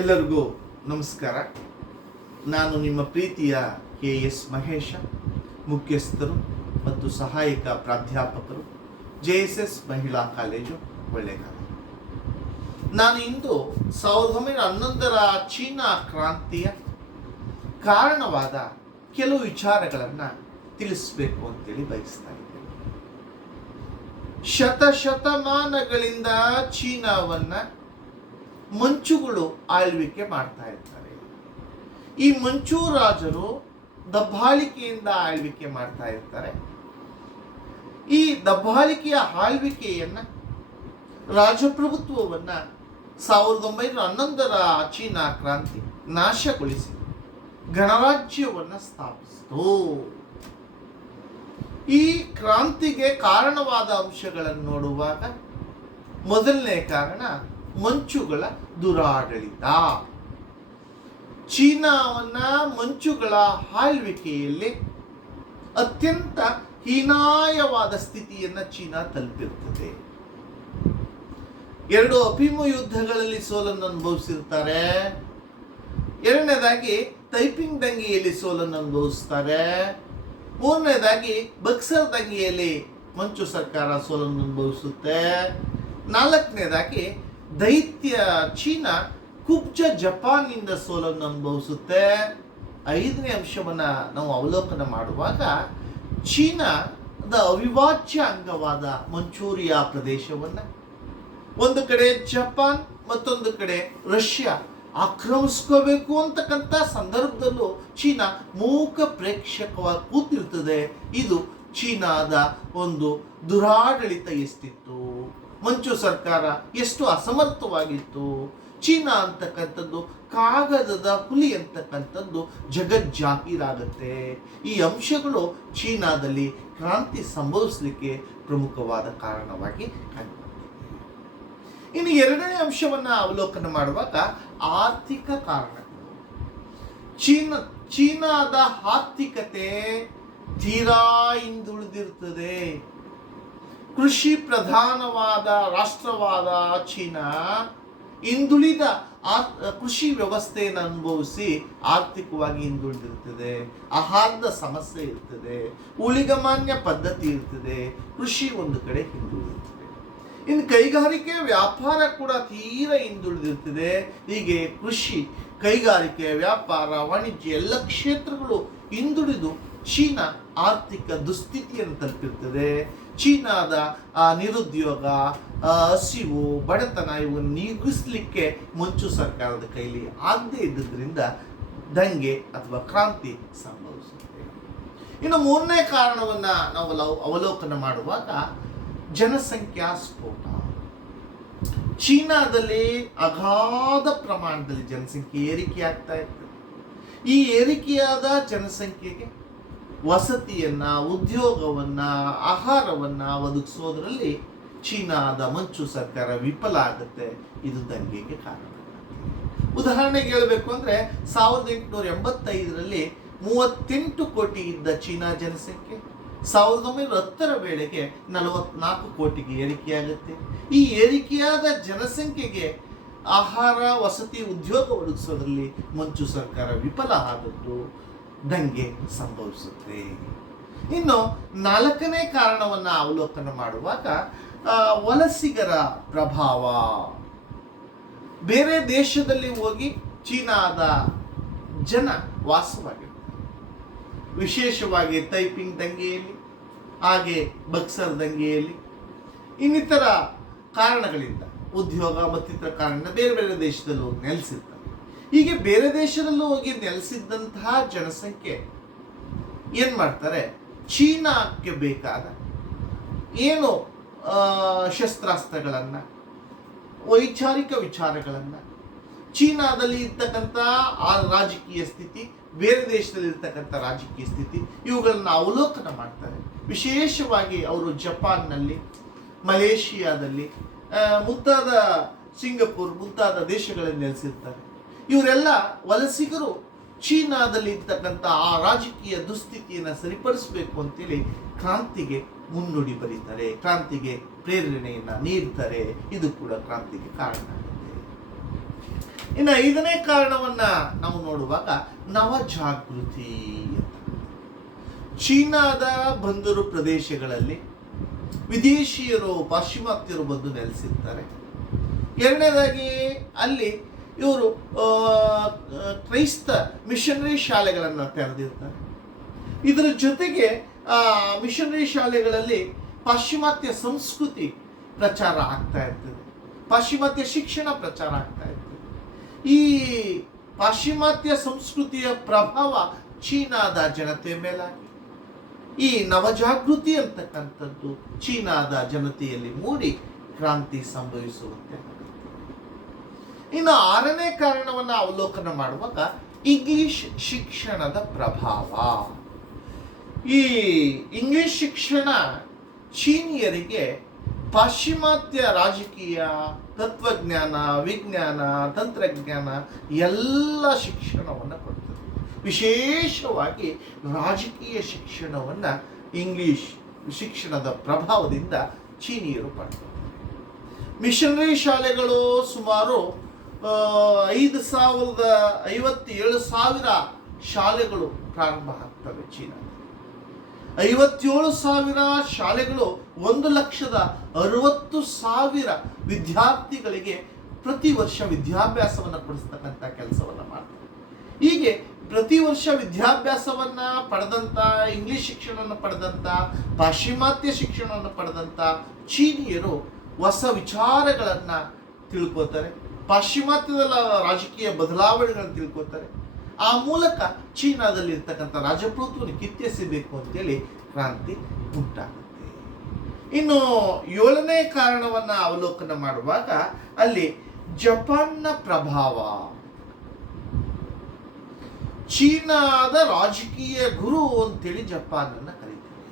ಎಲ್ಲರಿಗೂ ನಮಸ್ಕಾರ. ನಾನು ನಿಮ್ಮ ಪ್ರೀತಿಯ KS ಮಹೇಶ, ಮುಖ್ಯಸ್ಥರು ಮತ್ತು ಸಹಾಯಕ ಪ್ರಾಧ್ಯಾಪಕರು, JSS ಮಹಿಳಾ ಕಾಲೇಜು, ಕೊಳ್ಳೇಗಾಲ. ನಾನು ಇಂದು 1911ರ ಚೀನಾ ಕ್ರಾಂತಿಯ ಕಾರಣವಾದ ಕೆಲವು ವಿಚಾರಗಳನ್ನು ತಿಳಿಸಬೇಕು ಅಂತೇಳಿ ಬಯಸ್ತಾ ಇದ್ದೇನೆ. ಶತಮಾನಗಳಿಂದ ಚೀನಾವನ್ನ ಮಂಚುಗಳು ಆಳ್ವಿಕೆ ಮಾಡ್ತಾ ಇರ್ತಾರೆ. ಈ ಮಂಚು ರಾಜರು ದಬ್ಬಾಳಿಕೆಯಿಂದ ಆಳ್ವಿಕೆ ಮಾಡ್ತಾ ಇರ್ತಾರೆ. ಈ ದಬ್ಬಾಳಿಕೆಯ ಆಳ್ವಿಕೆಯನ್ನ, ರಾಜಪ್ರಭುತ್ವವನ್ನ 1911ರ ಚೀನಾ ಕ್ರಾಂತಿ ನಾಶಗೊಳಿಸಿ ಗಣರಾಜ್ಯವನ್ನ ಸ್ಥಾಪಿಸಿತು. ಈ ಕ್ರಾಂತಿಗೆ ಕಾರಣವಾದ ಅಂಶಗಳನ್ನು ನೋಡುವಾಗ ಮೊದಲನೇ ಕಾರಣ ಮಂಚುಗಳ ದುರಾಡಳಿತ. ಚೀನಾವನ್ನ ಮಂಚುಗಳ ಆಳ್ವಿಕೆಯಲ್ಲಿ ಅತ್ಯಂತ ಹೀನಾಯವಾದ ಸ್ಥಿತಿಯನ್ನ ಚೀನಾ ತಲುಪಿರುತ್ತದೆ. 2 ಅಫೀಮು ಯುದ್ಧಗಳಲ್ಲಿ ಸೋಲನ್ನು ಅನುಭವಿಸಿರ್ತಾರೆ. ಎರಡನೇದಾಗಿ ತೈಪಿಂಗ್ ದಂಗೆಯಲ್ಲಿ ಸೋಲನ್ನು ಅನುಭವಿಸ್ತಾರೆ. ಮೂರನೇದಾಗಿ ಬಕ್ಸರ್ ದಂಗೆಯಲ್ಲಿ ಮಂಚು ಸರ್ಕಾರ ಸೋಲನ್ನು ಅನುಭವಿಸುತ್ತೆ. 4ನೇದಾಗಿ ದೈತ್ಯ ಚೀನಾ ಕುಬ್ಜ ಜಪಾನ್ನಿಂದ ಸೋಲನ್ನು ಅನುಭವಿಸುತ್ತೆ. 5ನೇ ಅಂಶವನ್ನ ನಾವು ಅವಲೋಕನ ಮಾಡುವಾಗ ಚೀನಾದ ಅವಿಭಾಜ್ಯ ಅಂಗವಾದ ಮಂಚೂರಿಯಾ ಪ್ರದೇಶವನ್ನ ಒಂದು ಕಡೆ ಜಪಾನ್, ಮತ್ತೊಂದು ಕಡೆ ರಷ್ಯಾ ಆಕ್ರಮಿಸ್ಕೋಬೇಕು ಅಂತಕ್ಕಂಥ ಸಂದರ್ಭದಲ್ಲೂ ಚೀನಾ ಮೂಕ ಪ್ರೇಕ್ಷಕವಾಗಿ ಕೂತಿರ್ತದೆ. ಇದು ಚೀನಾದ ಒಂದು ದುರಾಡಳಿತ ಎಷ್ಟಿತ್ತು, ಮಂಚು ಸರ್ಕಾರ ಎಷ್ಟು ಅಸಮರ್ಥವಾಗಿತ್ತು. ಚೀನಾ ಅಂತಕ್ಕಂಥದ್ದು ಕಾಗದದ ಹುಲಿ ಅಂತಕ್ಕಂಥದ್ದು ಜಗಜ್ಜಾಹೀರಾಗುತ್ತೆ. ಈ ಅಂಶಗಳು ಚೀನಾದಲ್ಲಿ ಕ್ರಾಂತಿ ಸಂಭವಿಸಲಿಕ್ಕೆ ಪ್ರಮುಖವಾದ ಕಾರಣವಾಗಿ ಕಂಡುಬಂದಿದೆ. ಇನ್ನು 2ನೇ ಅಂಶವನ್ನ ಅವಲೋಕನ ಮಾಡುವಾಗ ಆರ್ಥಿಕ ಕಾರಣಗಳು. ಚೀನಾದ ಆರ್ಥಿಕತೆ ತೀರಾ ಹಿಂದುಳಿದಿರುತ್ತದೆ. ಕೃಷಿ ಪ್ರಧಾನವಾದ ರಾಷ್ಟ್ರವಾದ ಚೀನಾ ಹಿಂದುಳಿದ ಕೃಷಿ ವ್ಯವಸ್ಥೆಯನ್ನು ಅನುಭವಿಸಿ ಆರ್ಥಿಕವಾಗಿ ಹಿಂದುಳಿದಿರ್ತದೆ. ಆಹಾರದ ಸಮಸ್ಯೆ ಇರ್ತದೆ, ಊಳಿಗಮಾನ್ಯ ಪದ್ಧತಿ ಇರ್ತದೆ, ಕೃಷಿ ಒಂದು ಕಡೆ ಹಿಂದುಳಿದಿರ್ತದೆ. ಇನ್ನು ಕೈಗಾರಿಕೆ ವ್ಯಾಪಾರ ಕೂಡ ತೀರಾ ಹಿಂದುಳಿದಿರ್ತದೆ. ಹೀಗೆ ಕೃಷಿ, ಕೈಗಾರಿಕೆ, ವ್ಯಾಪಾರ, ವಾಣಿಜ್ಯ ಎಲ್ಲ ಕ್ಷೇತ್ರಗಳು ಹಿಂದುಳಿದು ಚೀನಾ ಆರ್ಥಿಕ ದುಸ್ಥಿತಿಯನ್ನು ತಲುಪಿರ್ತದೆ. ಚೀನಾದ ನಿರುದ್ಯೋಗ, ಹಸಿವು, ಬಡತನ ಇವನ್ನು ನೀಗಿಸಲಿಕ್ಕೆ ಮಂಚು ಸರ್ಕಾರದ ಕೈಲಿ ಆಗದೇ ಇದ್ದುದರಿಂದ ದಂಗೆ ಅಥವಾ ಕ್ರಾಂತಿ ಸಂಭವಿಸುತ್ತೆ. ಇನ್ನು 3ನೇ ಕಾರಣವನ್ನ ನಾವು ಅವಲೋಕನ ಮಾಡುವಾಗ ಜನಸಂಖ್ಯಾ ಸ್ಫೋಟ. ಚೀನಾದಲ್ಲಿ ಅಗಾಧ ಪ್ರಮಾಣದಲ್ಲಿ ಜನಸಂಖ್ಯೆ ಏರಿಕೆ ಆಗ್ತಾ ಇರ್ತದೆ. ಈ ಏರಿಕೆಯಾದ ಜನಸಂಖ್ಯೆಗೆ ವಸತಿಯನ್ನ, ಉದ್ಯೋಗವನ್ನ, ಆಹಾರವನ್ನ ಒದಗಿಸೋದ್ರಲ್ಲಿ ಚೀನಾದ ಮಂಚು ಸರ್ಕಾರ ವಿಫಲ ಆಗುತ್ತೆ. ಇದು ದಂಗೆಗೆ ಕಾರಣ. ಉದಾಹರಣೆಗೆ ಹೇಳಬೇಕು ಅಂದ್ರೆ 1885ರಲ್ಲಿ 38 ಕೋಟಿ ಇದ್ದ ಚೀನಾ ಜನಸಂಖ್ಯೆ 1910ರ ವೇಳೆಗೆ 44 ಕೋಟಿಗೆ ಏರಿಕೆಯಾಗುತ್ತೆ. ಈ ಏರಿಕೆಯಾದ ಜನಸಂಖ್ಯೆಗೆ ಆಹಾರ, ವಸತಿ, ಉದ್ಯೋಗ ಒದಗಿಸೋದ್ರಲ್ಲಿ ಮಂಚು ಸರ್ಕಾರ ವಿಫಲ ಆದದ್ದು ದಂಗೆ ಸಂಭವಿಸುತ್ತೆ. ಇನ್ನು 4ನೇ ಕಾರಣವನ್ನ ಅವಲೋಕನ ಮಾಡುವಾಗ ವಲಸಿಗರ ಪ್ರಭಾವ. ಬೇರೆ ದೇಶದಲ್ಲಿ ಹೋಗಿ ಚೀನಾದ ಜನ ವಾಸವಾಗಿರ್ತಾರೆ. ವಿಶೇಷವಾಗಿ ತೈಪಿಂಗ್ ದಂಗೆಯಲ್ಲಿ, ಹಾಗೆ ಬಕ್ಸರ್ ದಂಗೆಯಲ್ಲಿ, ಇನ್ನಿತರ ಕಾರಣಗಳಿಂದ, ಉದ್ಯೋಗ ಮತ್ತಿತರ ಕಾರಣದಿಂದ ಬೇರೆ ಬೇರೆ ದೇಶದಲ್ಲಿ ಹೋಗಿ ನೆಲೆಸಿರ್ತಾರೆ. ಹೀಗೆ ಬೇರೆ ದೇಶದಲ್ಲೂ ಹೋಗಿ ನೆಲೆಸಿದ್ದಂತಹ ಜನಸಂಖ್ಯೆ ಏನ್ ಮಾಡ್ತಾರೆ, ಚೀನಾಕ್ಕೆ ಬೇಕಾದ ಏನು ಶಸ್ತ್ರಾಸ್ತ್ರಗಳನ್ನ, ವೈಚಾರಿಕ ವಿಚಾರಗಳನ್ನ, ಚೀನಾದಲ್ಲಿ ಇರ್ತಕ್ಕಂಥ ರಾಜಕೀಯ ಸ್ಥಿತಿ, ಬೇರೆ ದೇಶದಲ್ಲಿ ಇರ್ತಕ್ಕಂಥ ರಾಜಕೀಯ ಸ್ಥಿತಿ, ಇವುಗಳನ್ನ ಅವಲೋಕನ ಮಾಡ್ತಾರೆ. ವಿಶೇಷವಾಗಿ ಅವರು ಜಪಾನ್ನಲ್ಲಿ, ಮಲೇಷಿಯಾದಲ್ಲಿ ಮುಂತಾದ, ಸಿಂಗಪುರ್ ಮುಂತಾದ ದೇಶಗಳಲ್ಲಿ ನೆಲೆಸಿರ್ತಾರೆ. ಇವರೆಲ್ಲ ವಲಸಿಗರು ಚೀನಾದಲ್ಲಿ ಇರ್ತಕ್ಕಂಥ ಆ ರಾಜಕೀಯ ದುಸ್ಥಿತಿಯನ್ನು ಸರಿಪಡಿಸಬೇಕು ಅಂತೇಳಿ ಕ್ರಾಂತಿಗೆ ಮುನ್ನುಡಿ ಬರೀತಾರೆ, ಕ್ರಾಂತಿಗೆ ಪ್ರೇರಣೆಯನ್ನ ನೀಡ್ತಾರೆ. ಇದು ಕೂಡ ಕ್ರಾಂತಿಗೆ ಕಾರಣ ಆಗುತ್ತೆ. ಇನ್ನು ಐದನೇ ಕಾರಣವನ್ನ ನಾವು ನೋಡುವಾಗ ನವಜಾಗೃತಿ ಅಂತ. ಚೀನಾದ ಬಂದರು ಪ್ರದೇಶಗಳಲ್ಲಿ ವಿದೇಶಿಯರು, ಪಾಶ್ಚಿಮಾತ್ಯರು ಬಂದು ನೆಲೆಸಿರ್ತಾರೆ. ಎರಡನೇದಾಗಿ ಅಲ್ಲಿ ಇವರು ಕ್ರೈಸ್ತ ಮಿಷನರಿ ಶಾಲೆಗಳನ್ನು ತೆರೆದಿರ್ತಾರೆ. ಇದರ ಜೊತೆಗೆ ಮಿಷನರಿ ಶಾಲೆಗಳಲ್ಲಿ ಪಾಶ್ಚಿಮಾತ್ಯ ಸಂಸ್ಕೃತಿ ಪ್ರಚಾರ ಆಗ್ತಾ ಇರ್ತದೆ, ಪಾಶ್ಚಿಮಾತ್ಯ ಶಿಕ್ಷಣ ಪ್ರಚಾರ ಆಗ್ತಾ ಇರ್ತದೆ. ಈ ಪಾಶ್ಚಿಮಾತ್ಯ ಸಂಸ್ಕೃತಿಯ ಪ್ರಭಾವ ಚೀನಾದ ಜನತೆಯ ಮೇಲಾಗಿ ಈ ನವಜಾಗೃತಿ ಅಂತಕ್ಕಂಥದ್ದು ಚೀನಾದ ಜನತೆಯಲ್ಲಿ ಮೂಡಿ ಕ್ರಾಂತಿ ಸಂಭವಿಸುವಂತೆ. ಇನ್ನು ಆರನೇ ಕಾರಣವನ್ನು ಅವಲೋಕನ ಮಾಡುವಾಗ ಇಂಗ್ಲಿಷ್ ಶಿಕ್ಷಣದ ಪ್ರಭಾವ. ಈ ಇಂಗ್ಲಿಷ್ ಶಿಕ್ಷಣ ಚೀನಿಯರಿಗೆ ಪಾಶ್ಚಿಮಾತ್ಯ ರಾಜಕೀಯ, ತತ್ವಜ್ಞಾನ, ವಿಜ್ಞಾನ, ತಂತ್ರಜ್ಞಾನ ಎಲ್ಲ ಶಿಕ್ಷಣವನ್ನು ಕೊಡ್ತದೆ. ವಿಶೇಷವಾಗಿ ರಾಜಕೀಯ ಶಿಕ್ಷಣವನ್ನು ಇಂಗ್ಲಿಷ್ ಶಿಕ್ಷಣದ ಪ್ರಭಾವದಿಂದ ಚೀನಿಯರು ಪಡ್ತಾರೆ. ಮಿಷನರಿ ಶಾಲೆಗಳು ಸುಮಾರು 57,000 ಶಾಲೆಗಳು ಪ್ರಾರಂಭ ಆಗ್ತವೆ ಚೀನಾ. 57,000 ಶಾಲೆಗಳು 1,60,000 ವಿದ್ಯಾರ್ಥಿಗಳಿಗೆ ಪ್ರತಿ ವರ್ಷ ವಿದ್ಯಾಭ್ಯಾಸವನ್ನು ಕೊಡಿಸ್ತಕ್ಕಂಥ ಕೆಲಸವನ್ನು ಮಾಡ್ತಾರೆ. ಹೀಗೆ ಪ್ರತಿ ವರ್ಷ ವಿದ್ಯಾಭ್ಯಾಸವನ್ನ ಪಡೆದಂತ, ಇಂಗ್ಲಿಷ್ ಶಿಕ್ಷಣವನ್ನು ಪಡೆದಂತ, ಪಾಶ್ಚಿಮಾತ್ಯ ಶಿಕ್ಷಣವನ್ನು ಪಡೆದಂತ ಚೀನಿಯರು ಹೊಸ ವಿಚಾರಗಳನ್ನ ತಿಳ್ಕೋತಾರೆ, ಪಾಶ್ಚಿಮಾತ್ಯದ ರಾಜಕೀಯ ಬದಲಾವಣೆಗಳನ್ನು ತಿಳ್ಕೋತಾರೆ. ಆ ಮೂಲಕ ಚೀನಾದಲ್ಲಿ ಇರ್ತಕ್ಕಂಥ ರಾಜಪ್ರಭುತ್ವವನ್ನು ಕಿತ್ತೆಸಬೇಕು ಅಂತೇಳಿ ಕ್ರಾಂತಿ ಉಂಟಾಗುತ್ತೆ. ಇನ್ನು ಏಳನೇ ಕಾರಣವನ್ನ ಅವಲೋಕನ ಮಾಡುವಾಗ ಅಲ್ಲಿ ಜಪಾನ್ನ ಪ್ರಭಾವ. ಚೀನಾದ ರಾಜಕೀಯ ಗುರು ಅಂತೇಳಿ ಜಪಾನನ್ನ ಕರೀತಾರೆ.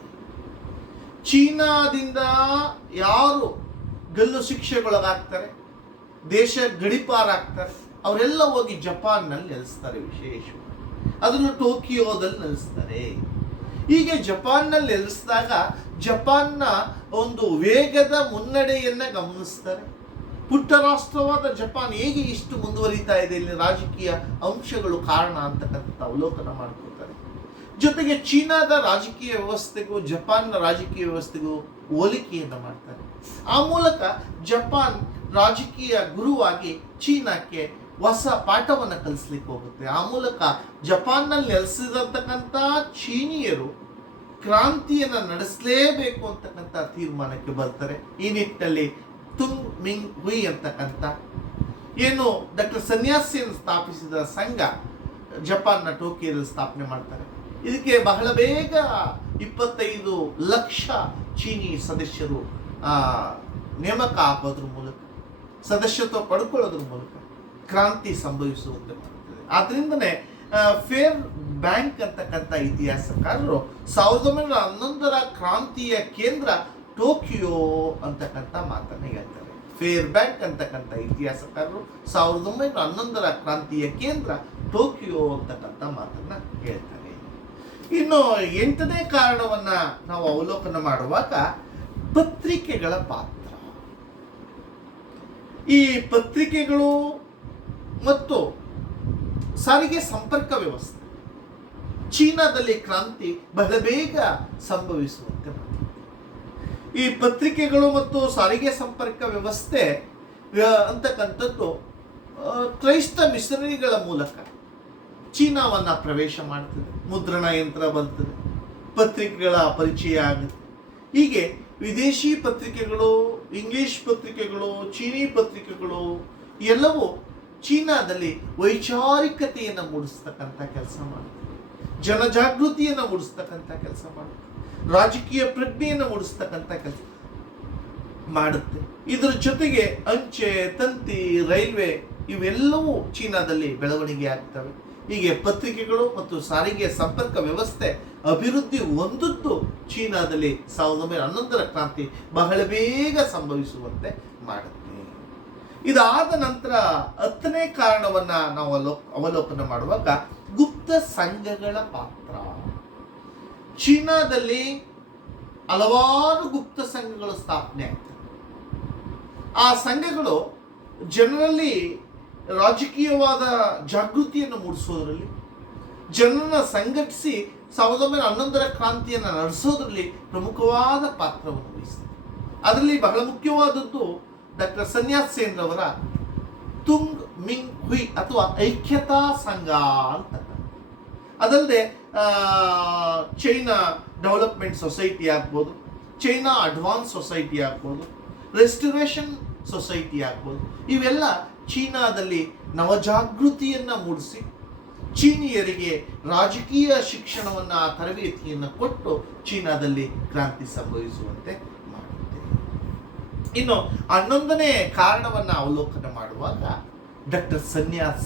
ಚೀನಾದಿಂದ ಯಾರು ಗಲ್ಲು ಶಿಕ್ಷೆಗೊಳಗಾಗ್ತಾರೆ, ದೇಶ ಗಡಿಪಾರಾಗ್ತಾರೆ, ಅವರೆಲ್ಲ ಹೋಗಿ ಜಪಾನ್ನಲ್ಲಿ ನೆಲೆಸ್ತಾರೆ. ವಿಶೇಷವಾಗಿ ಅದನ್ನು ಟೋಕಿಯೋದಲ್ಲಿ ನೆಲೆಸ್ತಾರೆ. ಹೀಗೆ ಜಪಾನ್ನಲ್ಲಿ ನೆಲೆಸಿದಾಗ ಜಪಾನ್ನ ಒಂದು ವೇಗದ ಮುನ್ನಡೆಯನ್ನ ಗಮನಿಸ್ತಾರೆ. ಪುಟ್ಟ ರಾಷ್ಟ್ರವಾದ ಜಪಾನ್ ಹೇಗೆ ಇಷ್ಟು ಮುಂದುವರಿತಾ ಇದೆ, ಇಲ್ಲಿ ರಾಜಕೀಯ ಅಂಶಗಳು ಕಾರಣ ಅಂತಕ್ಕಂಥ ಅವಲೋಕನ ಮಾಡ್ಕೊತಾರೆ. ಜೊತೆಗೆ ಚೀನಾದ ರಾಜಕೀಯ ವ್ಯವಸ್ಥೆಗೂ ಜಪಾನ್ನ ರಾಜಕೀಯ ವ್ಯವಸ್ಥೆಗೂ ಹೋಲಿಕೆಯನ್ನು ಮಾಡ್ತಾರೆ. ಆ ಮೂಲಕ ಜಪಾನ್ ರಾಜಕೀಯ ಗುರುವಾಗಿ ಚೀನಾಕ್ಕೆ ಹೊಸ ಪಾಠವನ್ನು ಕಲಿಸ್ಲಿಕ್ಕೆ ಹೋಗುತ್ತೆ. ಆ ಮೂಲಕ ಜಪಾನ್ನಲ್ಲಿ ನೆಲೆಸಿರತಕ್ಕಂಥ ಚೀನಿಯರು ಕ್ರಾಂತಿಯನ್ನು ನಡೆಸಲೇಬೇಕು ಅಂತಕ್ಕಂಥ ತೀರ್ಮಾನಕ್ಕೆ ಬರ್ತಾರೆ. ಈ ನಿಟ್ಟಿನಲ್ಲಿ ತುಂಗ್ ಮಿಂಗ್ ಹುಯಿ ಅಂತಕ್ಕಂಥ ಏನು ಡಾಕ್ಟರ್ ಸನ್ಯಾಸಿಯನ್ನು ಸ್ಥಾಪಿಸಿದ ಸಂಘ ಜಪಾನ್ನ ಟೋಕಿಯೋದಲ್ಲಿ ಸ್ಥಾಪನೆ ಮಾಡ್ತಾರೆ. ಇದಕ್ಕೆ ಬಹಳ ಬೇಗ 25 ಲಕ್ಷ ಚೀನಿ ಸದಸ್ಯರು ನೇಮಕ ಆಗೋದ್ರ ಮೂಲಕ, ಸದಸ್ಯತ್ವ ಪಡ್ಕೊಳ್ಳೋದ್ರ ಮೂಲಕ ಕ್ರಾಂತಿ ಸಂಭವಿಸುವಂತೆ ಮಾಡುತ್ತದೆ. ಆದ್ರಿಂದನೇ ಫೇರ್ ಬ್ಯಾಂಕ್ ಅಂತಕ್ಕಂಥ ಇತಿಹಾಸಕಾರರು 1911ರ ಕ್ರಾಂತಿಯ ಕೇಂದ್ರ ಟೋಕಿಯೋ ಅಂತಕ್ಕಂಥ ಮಾತನ್ನ ಹೇಳ್ತಾರೆ. ಫೇರ್ ಬ್ಯಾಂಕ್ ಅಂತಕ್ಕಂಥ ಇತಿಹಾಸಕಾರರು 1911ರ ಕ್ರಾಂತಿಯ ಕೇಂದ್ರ ಟೋಕಿಯೋ ಅಂತಕ್ಕಂಥ ಮಾತನ್ನ ಹೇಳ್ತಾರೆ. ಇನ್ನು 8ನೇ ಕಾರಣವನ್ನ ನಾವು ಅವಲೋಕನ ಮಾಡುವಾಗ ಪತ್ರಿಕೆಗಳ ಪಾತ್ರ. ಈ ಪತ್ರಿಕೆಗಳು ಮತ್ತು ಸಾರಿಗೆ ಸಂಪರ್ಕ ವ್ಯವಸ್ಥೆ ಚೀನಾದಲ್ಲಿ ಕ್ರಾಂತಿ ಬಹಳ ಬೇಗ ಸಂಭವಿಸುವಂತೆ ಮಾಡಿದೆ. ಈ ಪತ್ರಿಕೆಗಳು ಮತ್ತು ಸಾರಿಗೆ ಸಂಪರ್ಕ ವ್ಯವಸ್ಥೆ ಅಂತಕ್ಕಂಥದ್ದು ಕ್ರೈಸ್ತ ಮಿಷನರಿಗಳ ಮೂಲಕ ಚೀನಾವನ್ನ ಪ್ರವೇಶ ಮಾಡ್ತದೆ. ಮುದ್ರಣ ಯಂತ್ರ ಬರ್ತದೆ, ಪತ್ರಿಕೆಗಳ ಪರಿಚಯ ಆಗುತ್ತೆ. ಹೀಗೆ ವಿದೇಶಿ ಪತ್ರಿಕೆಗಳು, ಇಂಗ್ಲಿಷ್ ಪತ್ರಿಕೆಗಳು, ಚೀನಿ ಪತ್ರಿಕೆಗಳು ಎಲ್ಲವೂ ಚೀನಾದಲ್ಲಿ ವೈಚಾರಿಕತೆಯನ್ನು ಮೂಡಿಸ್ತಕ್ಕಂಥ ಕೆಲಸ ಮಾಡುತ್ತೆ, ಜನಜಾಗೃತಿಯನ್ನು ಮೂಡಿಸ್ತಕ್ಕಂಥ ಕೆಲಸ ಮಾಡುತ್ತೆ, ರಾಜಕೀಯ ಪ್ರಜ್ಞೆಯನ್ನು ಮೂಡಿಸ್ತಕ್ಕಂಥ ಕೆಲಸ ಮಾಡುತ್ತೆ. ಇದರ ಜೊತೆಗೆ ಅಂಚೆ, ತಂತಿ, ರೈಲ್ವೆ ಇವೆಲ್ಲವೂ ಚೀನಾದಲ್ಲಿ ಬೆಳವಣಿಗೆ ಆಗ್ತವೆ. ಹೀಗೆ ಪತ್ರಿಕೆಗಳು ಮತ್ತು ಸಾರಿಗೆ ಸಂಪರ್ಕ ವ್ಯವಸ್ಥೆ ಅಭಿವೃದ್ಧಿ ಹೊಂದಿದ್ದು ಚೀನಾದಲ್ಲಿ 1911ರ ಕ್ರಾಂತಿ ಬಹಳ ಬೇಗ ಸಂಭವಿಸುವಂತೆ ಮಾಡುತ್ತೆ. ಇದಾದ ನಂತರ 10ನೇ ಕಾರಣವನ್ನ ನಾವು ಅವಲೋಕನ ಮಾಡುವಾಗ ಗುಪ್ತ ಸಂಘಗಳ ಪಾತ್ರ. ಚೀನಾದಲ್ಲಿ ಹಲವಾರು ಗುಪ್ತ ಸಂಘಗಳು ಸ್ಥಾಪನೆ ಆಗ್ತವೆ. ಆ ಸಂಘಗಳು ಜನರಲ್ಲಿ ರಾಜಕೀಯವಾದ ಜಾಗೃತಿಯನ್ನು ಮೂಡಿಸೋದ್ರಲ್ಲಿ, ಜನರನ್ನ ಸಂಘಟಿಸಿ 1911ರ ಕ್ರಾಂತಿಯನ್ನು ನಡೆಸೋದ್ರಲ್ಲಿ ಪ್ರಮುಖವಾದ ಪಾತ್ರವನ್ನು ವಹಿಸಿದೆ. ಅದರಲ್ಲಿ ಬಹಳ ಮುಖ್ಯವಾದದ್ದು ಡಾಕ್ಟರ್ ಸನ್ಯಾಸ್ ಸೇನ್ ರವರ ತುಂಗ್ ಮಿಂಗ್ ಹುಯ್ ಅಥವಾ ಐಕ್ಯತಾ ಸಂಘ ಅಂತ. ಅದಲ್ಲದೆ ಚೈನಾ ಡೆವಲಪ್ಮೆಂಟ್ ಸೊಸೈಟಿ ಆಗ್ಬೋದು, ಚೈನಾ ಅಡ್ವಾನ್ಸ್ ಸೊಸೈಟಿ ಆಗ್ಬೋದು, ರೆಸ್ಟೋರೇಷನ್ ಸೊಸೈಟಿ ಆಗ್ಬೋದು, ಇವೆಲ್ಲ ಚೀನಾದಲ್ಲಿ ನವಜಾಗೃತಿಯನ್ನು ಮೂಡಿಸಿ ಚೀನಿಯರಿಗೆ ರಾಜಕೀಯ ಶಿಕ್ಷಣವನ್ನು, ತರಬೇತಿಯನ್ನು ಕೊಟ್ಟು ಚೀನಾದಲ್ಲಿ ಕ್ರಾಂತಿ ಸಂಭವಿಸುವಂತೆ ಮಾಡುತ್ತೆ. ಇನ್ನು 11ನೇ ಕಾರಣವನ್ನು ಅವಲೋಕನ ಮಾಡುವಾಗ ಡಾಕ್ಟರ್ ಸನ್ಯಾಸ್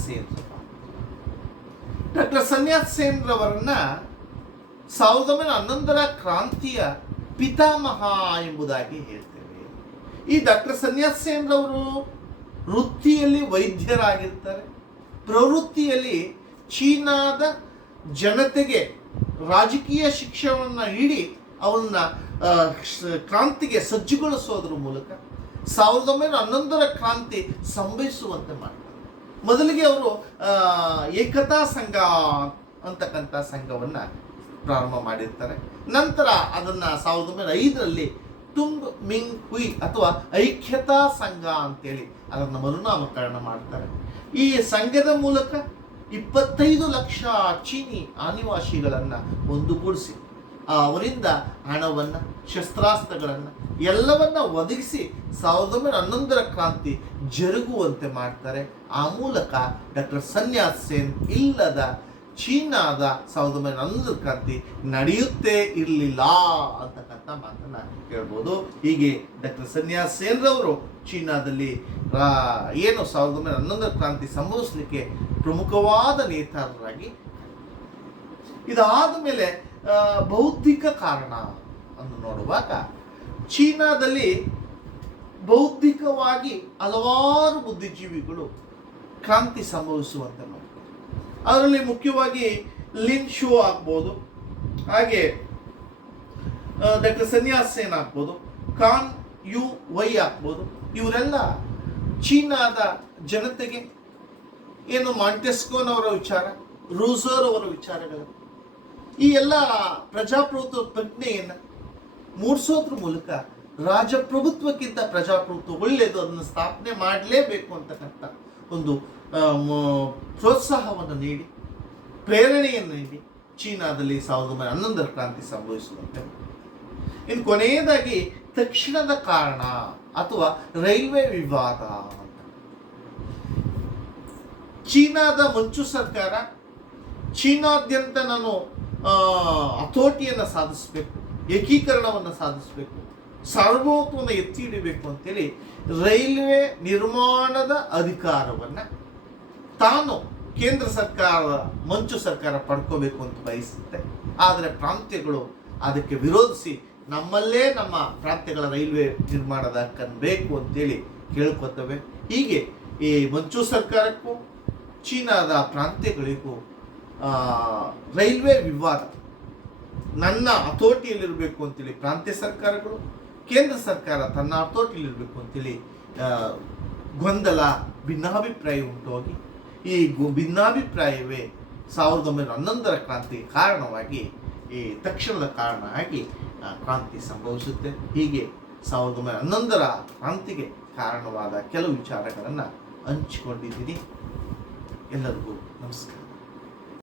ಸೇನ್ ರವರನ್ನ 1911ರ ಕ್ರಾಂತಿಯ ಪಿತಾಮಹ ಎಂಬುದಾಗಿ ಹೇಳ್ತೇವೆ. ಈ ಡಾಕ್ಟರ್ ಸನ್ಯಾಸ್ ಸೇನ್ ರವರು ವೃತ್ತಿಯಲ್ಲಿ ವೈದ್ಯರಾಗಿರ್ತಾರೆ, ಪ್ರವೃತ್ತಿಯಲ್ಲಿ ಚೀನಾದ ಜನತೆಗೆ ರಾಜಕೀಯ ಶಿಕ್ಷಣವನ್ನು ನೀಡಿ ಅವನ್ನ ಕ್ರಾಂತಿಗೆ ಸಜ್ಜುಗೊಳಿಸೋದ್ರ ಮೂಲಕ 1911ರ ಕ್ರಾಂತಿ ಸಂಭವಿಸುವಂತೆ ಮಾಡ್ತಾರೆ. ಮೊದಲಿಗೆ ಅವರು ಏಕತಾ ಸಂಘ ಅಂತಕ್ಕಂಥ ಸಂಘವನ್ನು ಪ್ರಾರಂಭ ಮಾಡಿರ್ತಾರೆ. ನಂತರ ಅದನ್ನು 1905ರಲ್ಲಿ ತುಂಗ್ ಮಿಂಗ್ ಹುಯ್ ಅಥವಾ ಐಕ್ಯತಾ ಸಂಘ ಅಂತೇಳಿ ಅದನ್ನು ಮರುನಾಮಕರಣ ಮಾಡ್ತಾರೆ. ಈ ಸಂಘದ ಮೂಲಕ 25 ಲಕ್ಷ ಚೀನಿ ಆದಿವಾಸಿಗಳನ್ನು ಒಂದುಗೂಡಿಸಿ ಅವರಿಂದ ಹಣವನ್ನು, ಶಸ್ತ್ರಾಸ್ತ್ರಗಳನ್ನು ಎಲ್ಲವನ್ನ ಒದಗಿಸಿ 1911ರ ಕ್ರಾಂತಿ ಜರುಗುವಂತೆ ಮಾಡ್ತಾರೆ. ಆ ಮೂಲಕ ಡಾಕ್ಟರ್ ಸನ್ಯಾಸ್ ಸೇನ್ ಇಲ್ಲದ ಚೀನಾದ 1911ರ ಕ್ರಾಂತಿ ನಡೆಯುತ್ತೇ ಇರಲಿಲ್ಲ ಅಂತಕ್ಕಂಥ ಮಾತನ್ನ ಹೇಳ್ಬೋದು. ಹೀಗೆ ಡಾಕ್ಟರ್ ಸನ್ಯಾಸ್ ಸೇನ್ ರವರು ಚೀನಾದಲ್ಲಿ ಏನು 1911ರ ಕ್ರಾಂತಿ ಸಂಭವಿಸಲಿಕ್ಕೆ ಪ್ರಮುಖವಾದ ನೇತಾರರಾಗಿ. ಇದಾದ ಮೇಲೆ ಬೌದ್ಧಿಕ ಕಾರಣ ಅನ್ನು ನೋಡುವಾಗ ಚೀನಾದಲ್ಲಿ ಬೌದ್ಧಿಕವಾಗಿ ಹಲವಾರು ಬುದ್ಧಿಜೀವಿಗಳು ಕ್ರಾಂತಿ ಸಂಭವಿಸುವಂತೆ ಮಾಡ್ತಾರೆ. ಅದರಲ್ಲಿ ಮುಖ್ಯವಾಗಿ ಲಿನ್ ಶೋ ಆಗ್ಬೋದು, ಹಾಗೆ ಡಾಕ್ಟರ್ ಸನ್ಯಾಸ್ ಸೇನ್ ಆಗ್ಬೋದು, ಕಾನ್ ಯು ವೈ ಆಗ್ಬೋದು. ಇವರೆಲ್ಲ ಚೀನಾದ ಜನತೆಗೆ ಏನು ಮಾಂಟೆಸ್ಕೋನವರ ವಿಚಾರ, ರೂಸೋರ್ ಅವರ ವಿಚಾರಗಳು, ಈ ಎಲ್ಲ ಪ್ರಜಾಪ್ರಭುತ್ವ ಪ್ರಜ್ಞೆಯನ್ನು ಮೂಡಿಸೋದ್ರ ಮೂಲಕ ರಾಜಪ್ರಭುತ್ವಕ್ಕಿಂತ ಪ್ರಜಾಪ್ರಭುತ್ವ ಒಳ್ಳೆಯದು, ಅದನ್ನು ಸ್ಥಾಪನೆ ಮಾಡಲೇಬೇಕು ಅಂತಕ್ಕಂಥ ಒಂದು ಪ್ರೋತ್ಸಾಹವನ್ನು ನೀಡಿ, ಪ್ರೇರಣೆಯನ್ನು ನೀಡಿ ಚೀನಾದಲ್ಲಿ 1911ರ ಕ್ರಾಂತಿ ಸಂಭವಿಸುವಂತೆ. ಇನ್ನು ಕೊನೆಯದಾಗಿ ತಕ್ಷಣದ ಕಾರಣ ಅಥವಾ ರೈಲ್ವೆ ವಿವಾದ ಅಂತ. ಚೀನಾದ ಮಂಚು ಸರ್ಕಾರ ಚೀನಾದ್ಯಂತ ನಾನು ಹತೋಟಿಯನ್ನು ಸಾಧಿಸಬೇಕು, ಏಕೀಕರಣವನ್ನು ಸಾಧಿಸಬೇಕು, ಸಾರ್ವಭೌಮತ್ವವನ್ನು ಎತ್ತಿ ಹಿಡಿಬೇಕು ಅಂತೇಳಿ ರೈಲ್ವೆ ನಿರ್ಮಾಣದ ಅಧಿಕಾರವನ್ನು ತಾನು ಕೇಂದ್ರ ಸರ್ಕಾರ, ಮಂಚು ಸರ್ಕಾರ ಪಡ್ಕೋಬೇಕು ಅಂತ ಬಯಸುತ್ತೆ. ಆದರೆ ಪ್ರಾಂತ್ಯಗಳು ಅದಕ್ಕೆ ವಿರೋಧಿಸಿ ನಮ್ಮಲ್ಲೇ ನಮ್ಮ ಪ್ರಾಂತ್ಯಗಳ ರೈಲ್ವೆ ನಿರ್ಮಾಣದ ಹಕ್ಕನ್ನು ಬೇಕು ಅಂತೇಳಿ ಕೇಳ್ಕೊತವೆ. ಹೀಗೆ ಈ ಮಂಚು ಸರ್ಕಾರಕ್ಕೂ ಚೀನಾದ ಪ್ರಾಂತ್ಯಗಳಿಗೂ ರೈಲ್ವೆ ವಿವಾದ, ನನ್ನ ಹತೋಟಿಯಲ್ಲಿರಬೇಕು ಅಂತೇಳಿ ಪ್ರಾಂತ್ಯ ಸರ್ಕಾರಗಳು, ಕೇಂದ್ರ ಸರ್ಕಾರ ತನ್ನ ಹತೋಟಿಯಲ್ಲಿರಬೇಕು ಅಂತೇಳಿ ಗೊಂದಲ, ಭಿನ್ನಾಭಿಪ್ರಾಯ ಉಂಟೋಗಿ ಈ ಭಿನ್ನಾಭಿಪ್ರಾಯವೇ 1911ರ ಕ್ರಾಂತಿಗೆ ಕಾರಣವಾಗಿ, ಈ ತಕ್ಷಣದ ಕಾರಣ ಆಗಿ ಕ್ರಾಂತಿ ಸಂಭವಿಸುತ್ತೆ. ಹೀಗೆ 1911ರ ಕ್ರಾಂತಿಗೆ ಕಾರಣವಾದ ಕೆಲವು ವಿಚಾರಗಳನ್ನು ಹಂಚಿಕೊಂಡಿದ್ದೀನಿ. ಎಲ್ಲರಿಗೂ ನಮಸ್ಕಾರ.